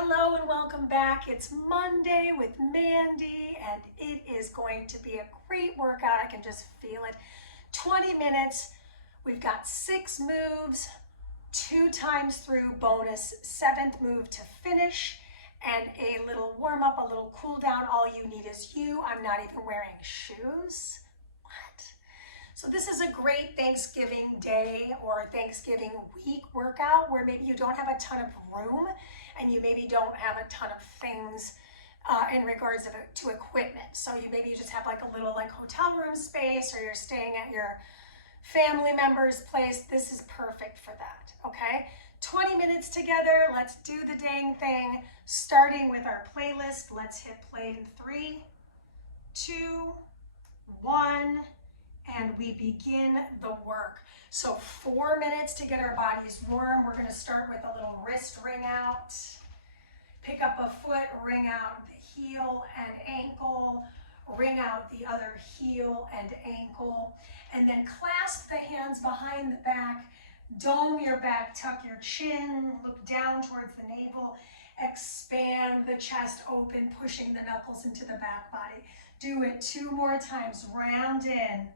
Hello and welcome back. It's Monday with Mandee and it is going to be a great workout. I can just feel it. 20 minutes. We've got 6 moves, 2 times through, bonus 7th move to finish, and a little warm up, a little cool down. All you need is you. I'm not even wearing shoes. What? So this is a great Thanksgiving Day or Thanksgiving week workout where maybe you don't have a ton of room and you maybe don't have a ton of things in regards to equipment. So you just have like a little like hotel room space, or you're staying at your family member's place. This is perfect for that, okay? 20 minutes together, let's do the dang thing. Starting with our playlist, let's hit play in 3, 2, 1, and we begin the work. So 4 minutes to get our bodies warm. We're gonna start with a little wrist wring out. Pick up a foot, wring out the heel and ankle, wring out the other heel and ankle, and then clasp the hands behind the back, dome your back, tuck your chin, look down towards the navel, expand the chest open, pushing the knuckles into the back body. Do it 2 more times, round in,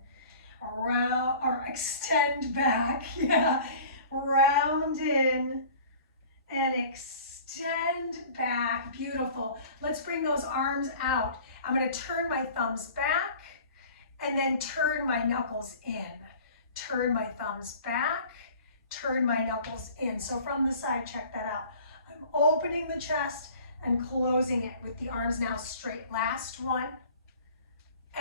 around, or extend back, yeah, round in, and extend back, beautiful. Let's bring those arms out. I'm gonna turn my thumbs back and then turn my knuckles in. Turn my thumbs back, turn my knuckles in. So from the side, check that out. I'm opening the chest and closing it with the arms now straight. Last one.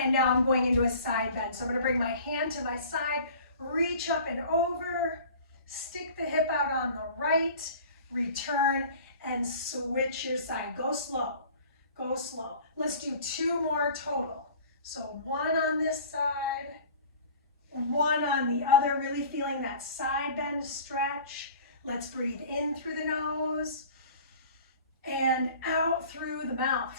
And now I'm going into a side bend. So I'm gonna bring my hand to my side, reach up and over, stick the hip out on the right, return, and switch your side. Go slow, go slow. Let's do 2 more total. So 1 on this side, 1 on the other, really feeling that side bend stretch. Let's breathe in through the nose and out through the mouth.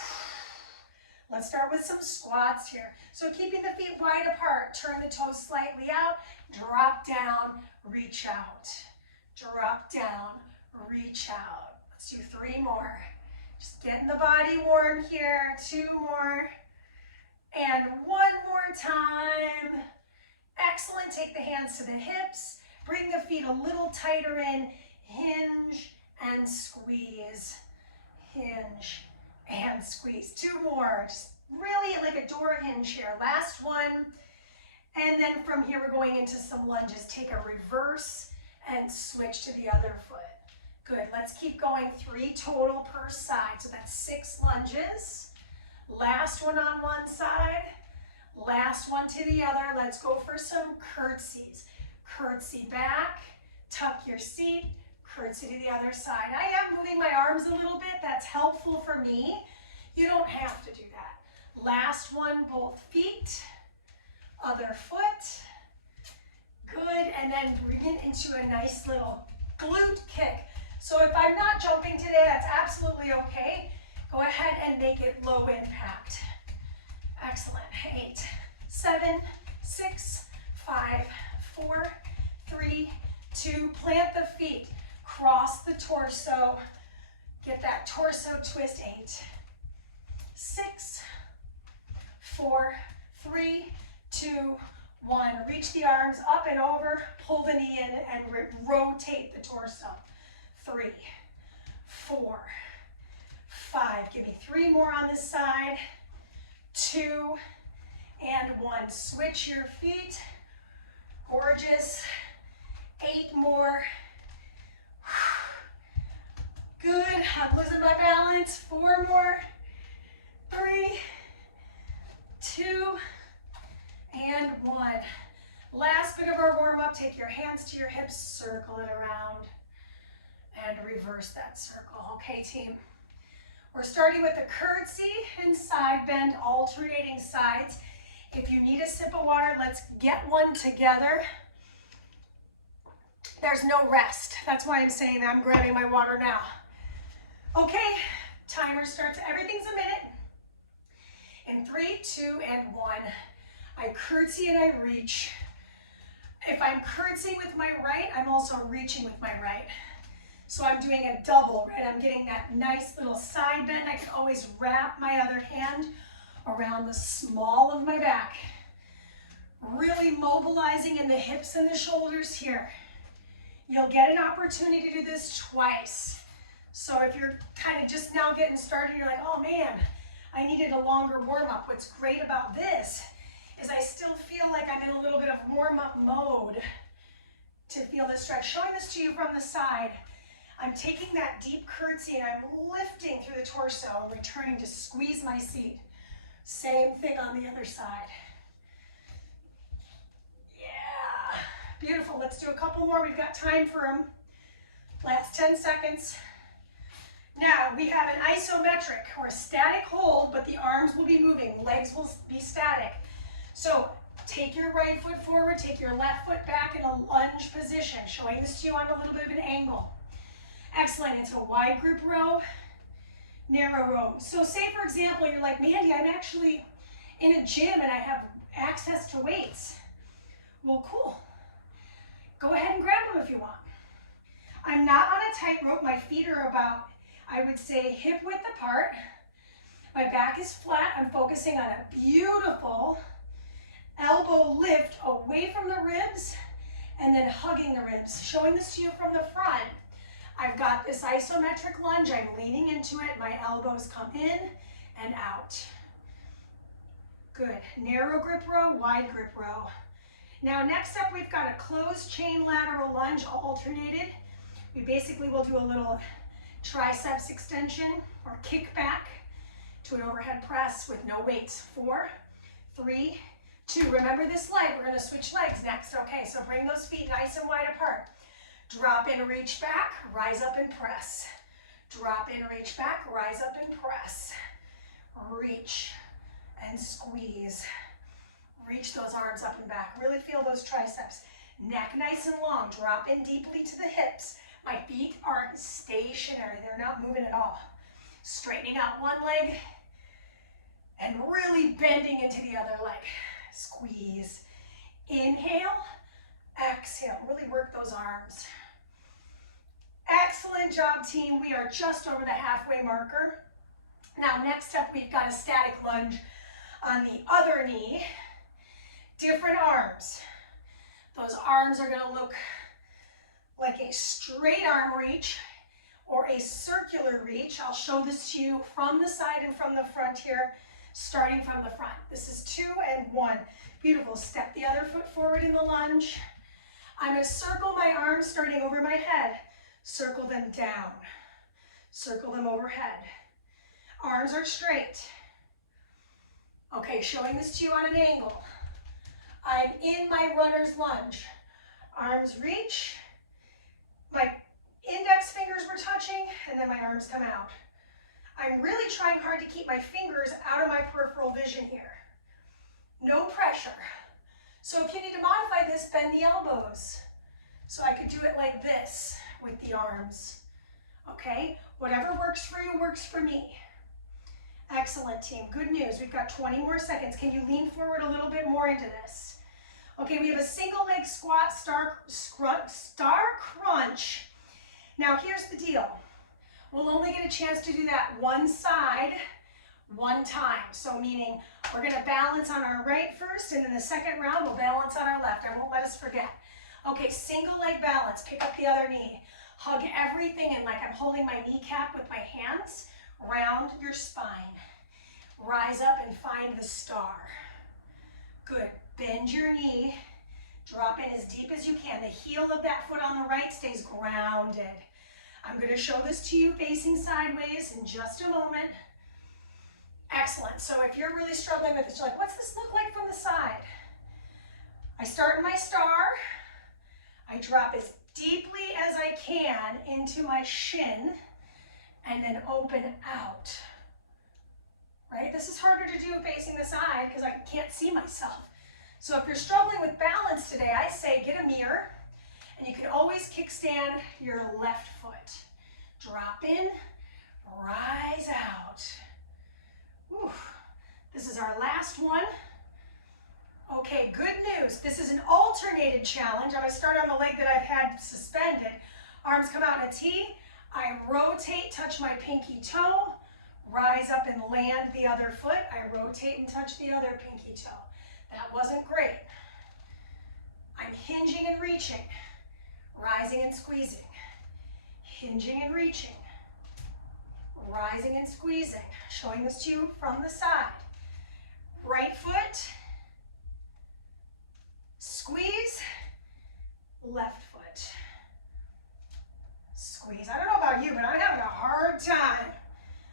Let's start with some squats here. So keeping the feet wide apart, turn the toes slightly out, drop down, reach out. Drop down, reach out. Let's do 3 more. Just getting the body warm here. 2 more. And 1 more time. Excellent. Take the hands to the hips. Bring the feet a little tighter in. Hinge and squeeze. Hinge and squeeze. 2 more. Just really like a door hinge here. Last one. And then from here, we're going into some lunges. Take a reverse and switch to the other foot. Good. Let's keep going. 3 total per side. So that's 6 lunges. Last one on one side. Last one to the other. Let's go for some curtsies. Curtsy back. Tuck your seat. Curtsy to the other side. I am moving my arms a little bit. That's helpful for me. You don't have to do that. Last one, both feet. Other foot. Good. And then bring it into a nice little glute kick. So if I'm not jumping today, that's absolutely okay. Go ahead and make it low impact. Excellent. 8, 7, 6, 5, 4, 3, 2. Plant the feet. Cross the torso. Get that torso twist. 8, 6, 4, 3, 2, 1. Reach the arms up and over. Pull the knee in and rotate the torso. 3, 4, 5. Give me 3 more on this side. 2 and 1. Switch your feet. Gorgeous. 8 more. Good. I'm losing my balance. 4 more. 3, 2, and 1. Last bit of our warm-up. Take your hands to your hips. Circle it around. And reverse that circle. Okay, team? We're starting with a curtsy and side bend, alternating sides. If you need a sip of water, let's get one together. There's no rest. That's why I'm saying that. I'm grabbing my water now. Okay, timer starts. Everything's a minute. In 3, 2, and 1. I curtsy and I reach. If I'm curtsying with my right, I'm also reaching with my right. So I'm doing a double, right? I'm getting that nice little side bend. I can always wrap my other hand around the small of my back. Really mobilizing in the hips and the shoulders here. You'll get an opportunity to do this twice. So if you're kind of just now getting started, you're like, oh man, I needed a longer warm-up. What's great about this is I still feel like I'm in a little bit of warm-up mode to feel this stretch. Showing this to you from the side, I'm taking that deep curtsy and I'm lifting through the torso and returning to squeeze my seat. Same thing on the other side. Yeah, beautiful. Let's do a couple more. We've got time for them. Last 10 seconds. Now we have an isometric or a static hold, but the arms will be moving, legs will be static. So take your right foot forward, take your left foot back in a lunge position, showing this to you on a little bit of an angle. Excellent. It's a wide group row, narrow row. So say, for example, you're like, Mandee, I'm actually in a gym and I have access to weights. Well, cool. Go ahead and grab them if you want. I'm not on a tightrope. My feet are about, I would say, hip width apart. My back is flat. I'm focusing on a beautiful elbow lift away from the ribs and then hugging the ribs. Showing this to you from the front. I've got this isometric lunge. I'm leaning into it. My elbows come in and out. Good. Narrow grip row, wide grip row. Now next up, we've got a closed chain lateral lunge alternated. We basically will do a little triceps extension or kick back to an overhead press with no weights. 4, 3, 2. Remember this leg. We're going to switch legs next. Okay, so bring those feet nice and wide apart. Drop in, reach back, rise up and press. Drop in, reach back, rise up and press. Reach and squeeze. Reach those arms up and back. Really feel those triceps. Neck nice and long. Drop in deeply to the hips. My feet are stationary. They're not moving at all. Straightening out one leg and really bending into the other leg. Squeeze. Inhale, exhale. Really work those arms. Excellent job, team. We are just over the halfway marker. Now, next up, we've got a static lunge on the other knee. Different arms. Those arms are going to look like a straight arm reach or a circular reach. I'll show this to you from the side and from the front here, starting from the front. This is 2 and 1. Beautiful. Step the other foot forward in the lunge. I'm going to circle my arms starting over my head. Circle them down. Circle them overhead. Arms are straight. Okay, showing this to you on an angle. I'm in my runner's lunge. Arms reach. My index fingers were touching, and then my arms come out. I'm really trying hard to keep my fingers out of my peripheral vision here. No pressure. So if you need to modify this, bend the elbows. So I could do it like this with the arms. Okay? Whatever works for you works for me. Excellent, team. Good news. We've got 20 more seconds. Can you lean forward a little bit more into this? Okay, we have a single leg squat, star crunch. Now here's the deal. We'll only get a chance to do that one side, one time. So meaning we're going to balance on our right first, and then the second round we'll balance on our left. I won't let us forget. Okay, single leg balance. Pick up the other knee. Hug everything in like I'm holding my kneecap with my hands. Round your spine. Rise up and find the star. Good. Bend your knee. Drop in as deep as you can. The heel of that foot on the right stays grounded. I'm going to show this to you facing sideways in just a moment. Excellent. So if you're really struggling with this, you're like, what's this look like from the side? I start in my star. I drop as deeply as I can into my shin and then open out. Right? This is harder to do facing the side because I can't see myself. So if you're struggling with balance today, I say get a mirror, and you can always kickstand your left foot. Drop in, rise out. Whew. This is our last one. Okay, good news. This is an alternated challenge. I'm going to start on the leg that I've had suspended. Arms come out in a T. I rotate, touch my pinky toe, rise up and land the other foot. I rotate and touch the other pinky toe. That wasn't great. I'm hinging and reaching, rising and squeezing, hinging and reaching, rising and squeezing. Showing this to you from the side. Right foot, squeeze, left foot, squeeze. I don't know about you, but I'm having a hard time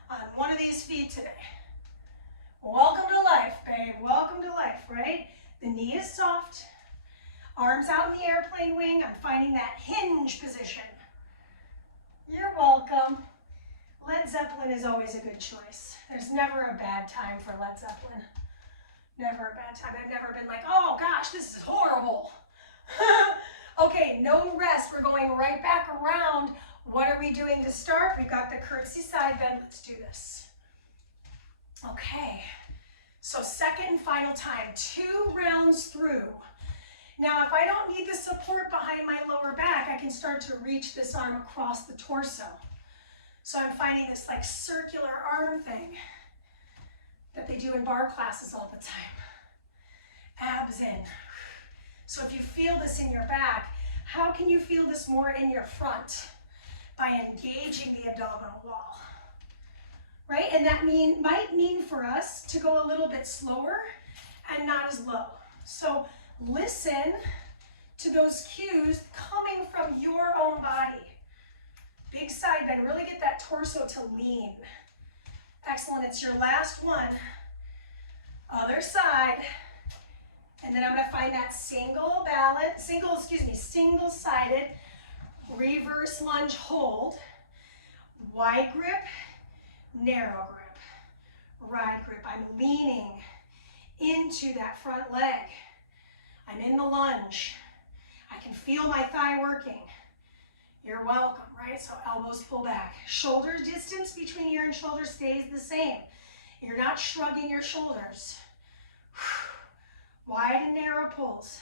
on one of these feet today. Welcome to life, babe. Welcome to life, right? The knee is soft. Arms out in the airplane wing. I'm finding that hinge position. You're welcome. Led Zeppelin is always a good choice. There's never a bad time for Led Zeppelin. Never a bad time. I've never been like, oh gosh, this is horrible. Okay, no rest. We're going right back around. What are we doing to start? We've got the curtsy side bend. Let's do this. Okay, so second and final time, 2 rounds through. Now, if I don't need the support behind my lower back, I can start to reach this arm across the torso. So I'm finding this like circular arm thing that they do in bar classes all the time. Abs in. So if you feel this in your back, how can you feel this more in your front? By engaging the abdominal wall. Right? And that might mean for us to go a little bit slower and not as low. So listen to those cues coming from your own body. Big side bend, really get that torso to lean. Excellent, it's your last one. Other side. And then I'm gonna find that single-sided reverse lunge hold. Wide grip, narrow grip, wide grip. I'm leaning into that front leg. I'm in the lunge. I can feel my thigh working. You're welcome, right? So elbows pull back. Shoulder distance between ear and shoulder stays the same. You're not shrugging your shoulders. Wide and narrow pulls.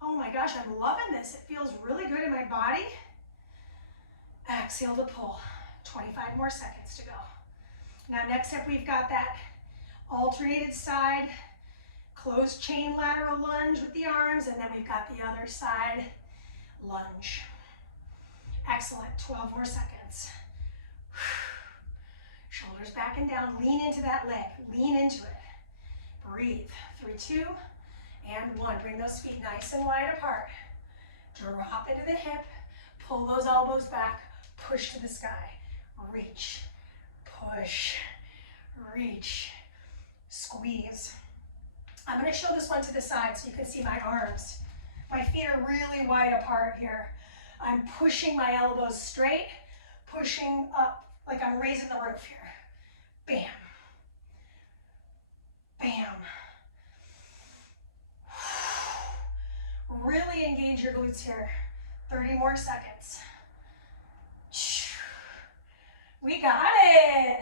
Oh my gosh, I'm loving this. It feels really good in my body. Exhale to pull. 25 more seconds to go. Now next up we've got that alternated side, closed chain lateral lunge with the arms, and then we've got the other side lunge. Excellent, 12 more seconds. Shoulders back and down, lean into that leg, lean into it. Breathe, 3, 2, and 1. Bring those feet nice and wide apart. Drop into the hip, pull those elbows back, push to the sky. Reach, push, reach, squeeze. I'm gonna show this one to the side so you can see my arms. My feet are really wide apart here. I'm pushing my elbows straight, pushing up like I'm raising the roof here. Bam. Bam. Really engage your glutes here. 30 more seconds. We got it.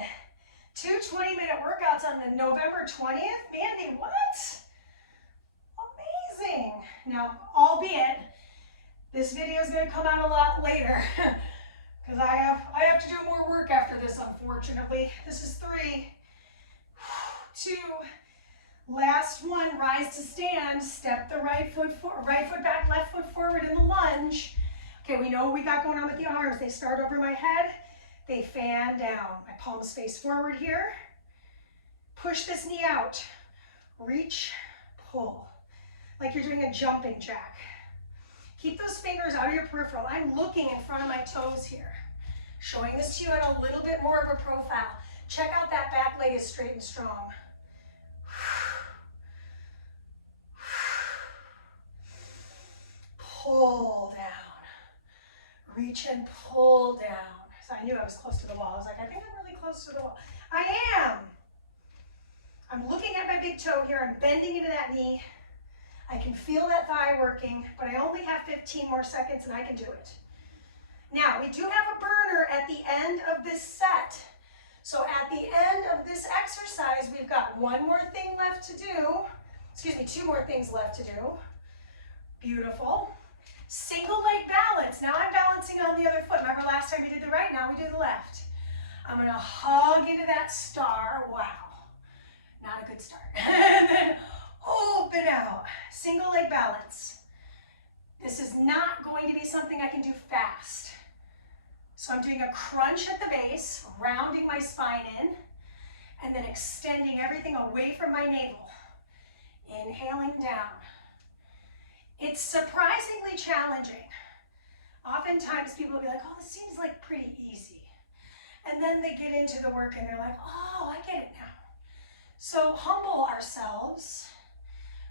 2 20-minute workouts on the November 20th. Mandee, what? Amazing. Now, albeit, this video is going to come out a lot later because I have to do more work after this, unfortunately. This is 3, 2, last one, rise to stand. Step the right foot back, left foot forward in the lunge. Okay, we know what we got going on with the arms. They start over my head, they fan down. My palms face forward here. Push this knee out. Reach, pull. Like you're doing a jumping jack. Keep those fingers out of your peripheral. I'm looking in front of my toes here. Showing this to you at a little bit more of a profile. Check out that back leg is straight and strong. Pull down. Reach and pull down. So I knew I was close to the wall. I was like, I think I'm really close to the wall. I am. I'm looking at my big toe here. I'm bending into that knee. I can feel that thigh working, but I only have 15 more seconds and I can do it. Now, we do have a burner at the end of this set. So at the end of this exercise, we've got 1 more thing left to do. Excuse me, 2 more things left to do. Beautiful. Single leg balance. Now I'm balancing on the other foot. Remember last time we did the right, now we do the left. I'm gonna hug into that star. Wow, not a good start. And then open out. Single leg balance. This is not going to be something I can do fast. So I'm doing a crunch at the base, rounding my spine in, and then extending everything away from my navel. Inhaling down. It's surprisingly challenging. Oftentimes people will be like, oh, this seems like pretty easy. And then they get into the work and they're like, oh, I get it now. So humble ourselves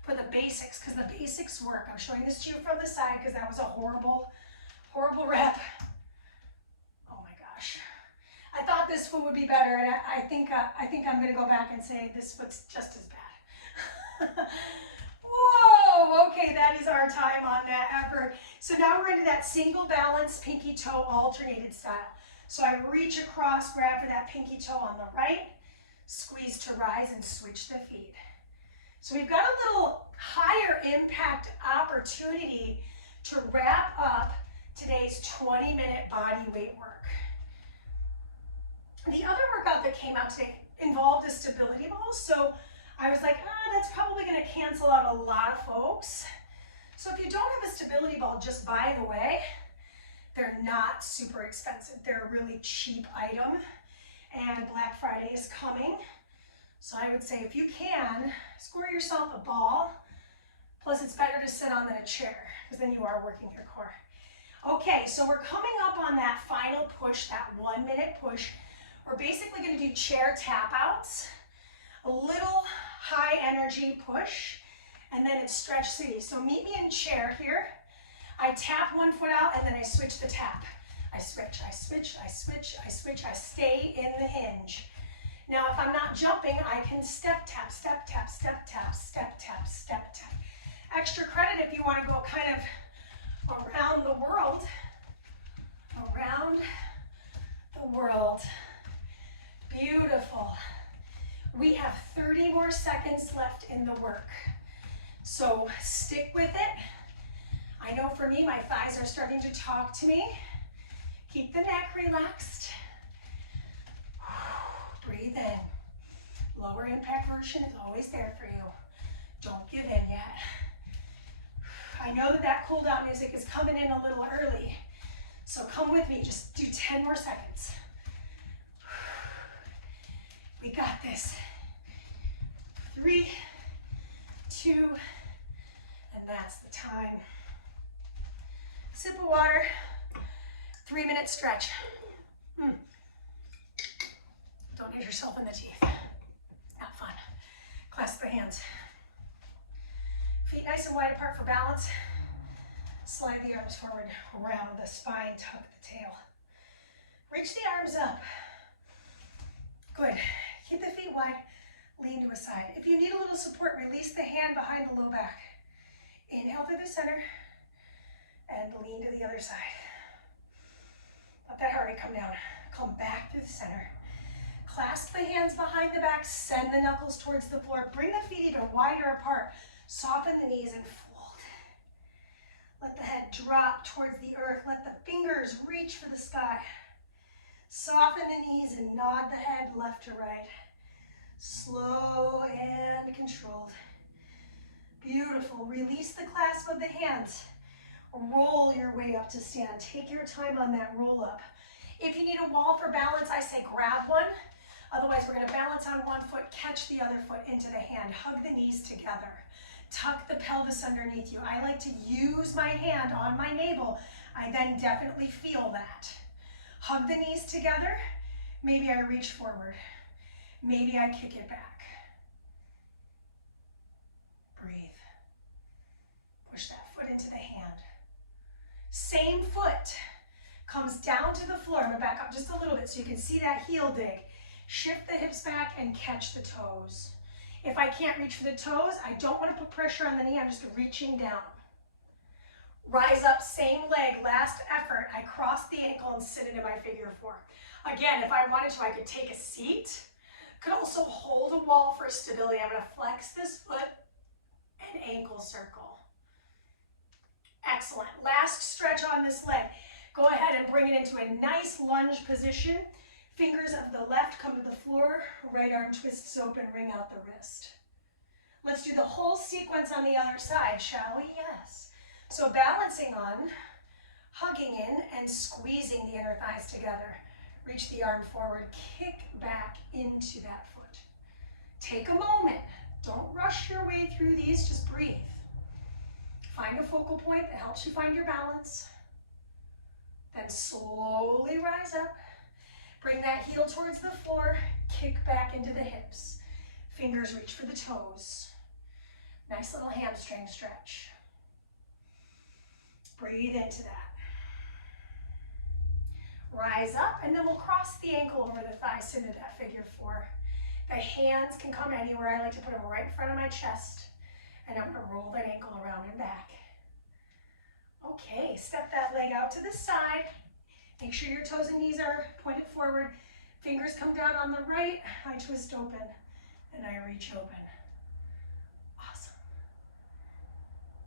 for the basics, because the basics work. I'm showing this to you from the side because that was a horrible, horrible rep. Oh my gosh. I thought this foot would be better, and I think I'm gonna go back and say this foot's just as bad. Whoa, okay, that is our time on that effort. So now we're into that single balance pinky toe alternated style. So I reach across, grab for that pinky toe on the right, squeeze to rise and switch the feet. So we've got a little higher impact opportunity to wrap up today's 20-minute body weight work. The other workout that came out today involved a stability ball, so I was like, that's probably going to cancel out a lot of folks. So if you don't have a stability ball, just by the way, they're not super expensive. They're a really cheap item, and Black Friday is coming. So I would say if you can, score yourself a ball. Plus it's better to sit on than a chair, because then you are working your core. Okay, so we're coming up on that final push, that 1-minute push. We're basically going to do chair tap outs, a little high energy push, and then it's stretch city. So meet me in chair here. I tap one foot out and then I switch the tap. I switch, I switch, I switch, I switch, I stay in the hinge. Now if I'm not jumping, I can step tap, step tap, step tap, step tap, step tap. Extra credit if you want to go kind of around the world. Around the world. Beautiful. We have 30 more seconds left in the work. So stick with it. I know for me, my thighs are starting to talk to me. Keep the neck relaxed. Breathe in. Lower impact version is always there for you. Don't give in yet. I know that cool down music is coming in a little early. So come with me, just do 10 more seconds. We got this. 3, 2, and that's the time. Sip of water, 3-minute stretch. Don't hit yourself in the teeth. Not fun. Clasp the hands. Feet nice and wide apart for balance. Slide the arms forward, around the spine, tuck the tail. Reach the arms up. Good. Keep the feet wide, lean to a side. If you need a little support, release the hand behind the low back. Inhale through the center and lean to the other side. Let that heart rate come down. Come back through the center. Clasp the hands behind the back, send the knuckles towards the floor. Bring the feet even wider apart. Soften the knees and fold. Let the head drop towards the earth. Let the fingers reach for the sky. Soften the knees and nod the head left to right. Slow and controlled. Beautiful. Release the clasp of the hands. Roll your way up to stand. Take your time on that roll up. If you need a wall for balance, I say grab one. Otherwise, we're going to balance on one foot, catch the other foot into the hand. Hug the knees together. Tuck the pelvis underneath you. I like to use my hand on my navel. I then definitely feel that. Hug the knees together. Maybe I reach forward. Maybe I kick it back. Breathe. Push that foot into the hand. Same foot comes down to the floor. I'm going to back up just a little bit so you can see that heel dig. Shift the hips back and catch the toes. If I can't reach for the toes, I don't want to put pressure on the knee. I'm just reaching down. Rise up, same leg, last effort. I cross the ankle and sit into my figure 4. Again, if I wanted to, I could take a seat. Could also hold a wall for stability. I'm going to flex this foot and ankle circle. Excellent. Last stretch on this leg. Go ahead and bring it into a nice lunge position. Fingers of the left come to the floor, right arm twists open, ring out the wrist. Let's do the whole sequence on the other side, shall we? Yes. So balancing on, hugging in and squeezing the inner thighs together. Reach the arm forward, kick back into that foot. Take a moment. Don't rush your way through these, just breathe. Find a focal point that helps you find your balance. Then slowly rise up. Bring that heel towards the floor, kick back into the hips. Fingers reach for the toes. Nice little hamstring stretch. Breathe into that. Rise up, and then we'll cross the ankle over the thighs into that figure four. The hands can come anywhere. I like to put them right in front of my chest. And I'm going to roll that ankle around and back. Okay, step that leg out to the side. Make sure your toes and knees are pointed forward. Fingers come down on the right. I twist open and I reach open. Awesome.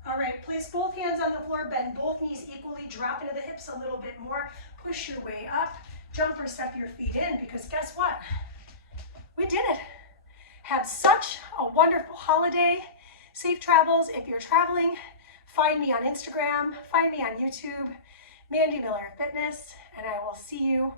All right, place both hands on the floor. Bend both knees equally. Drop into the hips a little bit more. Push your way up. Jump or step your feet in, because guess what? We did it. Have such a wonderful holiday. Safe travels if you're traveling. Find me on Instagram. Find me on YouTube. Mandee Miller Fitness. And I will see you